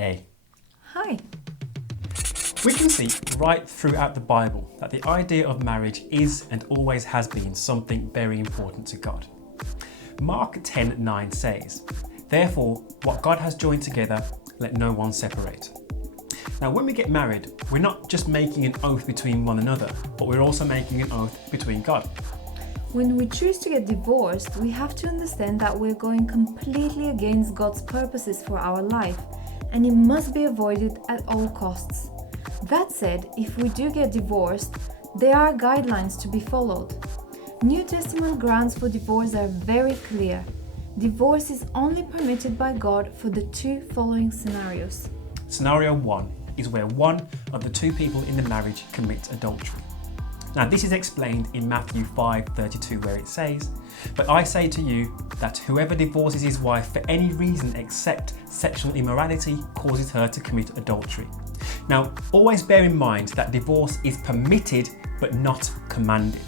A. Hi. We can see right throughout the Bible that the idea of marriage is and always has been something very important to God. Mark 10:9 says, "Therefore, what God has joined together, let no one separate." Now, when we get married, we're not just making an oath between one another, but we're also making an oath between God. When we choose to get divorced, we have to understand that we're going completely against God's purposes for our life, and it must be avoided at all costs. That said, if we do get divorced, there are guidelines to be followed. New Testament grounds for divorce are very clear. Divorce is only permitted by God for the two following scenarios. Scenario 1 is where one of the two people in the marriage commits adultery. Now, this is explained in Matthew 5:32, where it says, "But I say to you that whoever divorces his wife for any reason except sexual immorality causes her to commit adultery." Now, always bear in mind that divorce is permitted but not commanded.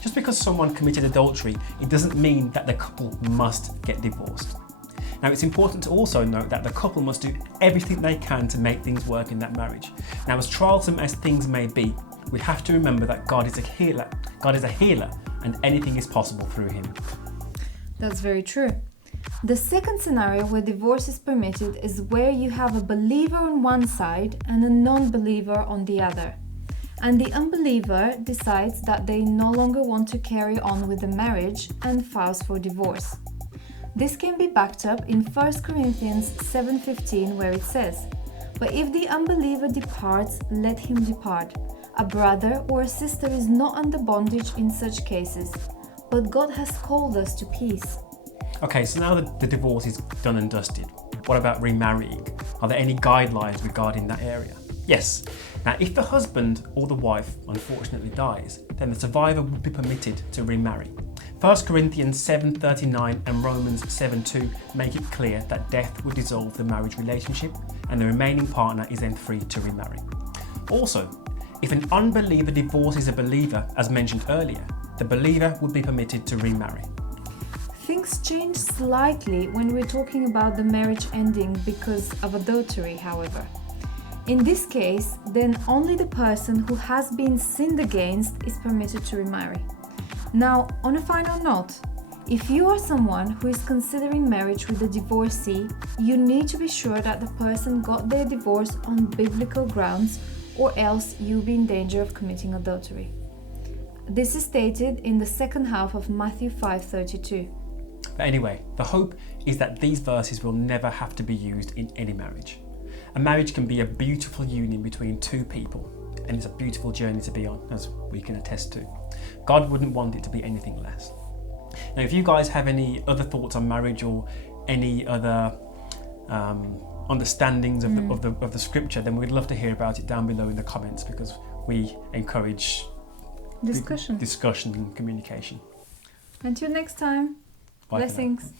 Just because someone committed adultery, it doesn't mean that the couple must get divorced. Now, it's important to also note that the couple must do everything they can to make things work in that marriage. Now, as troublesome as things may be, we have to remember that God is a healer. God is a healer, and anything is possible through him. That's very true. The second scenario where divorce is permitted is where you have a believer on one side and a non-believer on the other. And the unbeliever decides that they no longer want to carry on with the marriage and files for divorce. This can be backed up in 1 Corinthians 7:15, where it says, "But if the unbeliever departs, let him depart. A brother or a sister is not under bondage in such cases, but God has called us to peace." Okay, so now that the divorce is done and dusted, what about remarrying? Are there any guidelines regarding that area? Yes. Now, if the husband or the wife unfortunately dies, then the survivor would be permitted to remarry. 1 Corinthians 7:39 and Romans 7:2 make it clear that death would dissolve the marriage relationship and the remaining partner is then free to remarry. Also, if an unbeliever divorces a believer, as mentioned earlier, the believer would be permitted to remarry. Things change slightly when we're talking about the marriage ending because of adultery, however. In this case, then only the person who has been sinned against is permitted to remarry. Now, on a final note, if you are someone who is considering marriage with a divorcee, you need to be sure that the person got their divorce on biblical grounds, or else you'll be in danger of committing adultery. This is stated in the second half of Matthew 5:32. But anyway, the hope is that these verses will never have to be used in any marriage. A marriage can be a beautiful union between two people, and it's a beautiful journey to be on, as we can attest to. God wouldn't want it to be anything less. Now, if you guys have any other thoughts on marriage or any other understandings of the scripture, then we'd love to hear about it down below in the comments, because we encourage Discussion and communication. Until next time. Bye for now. Blessings.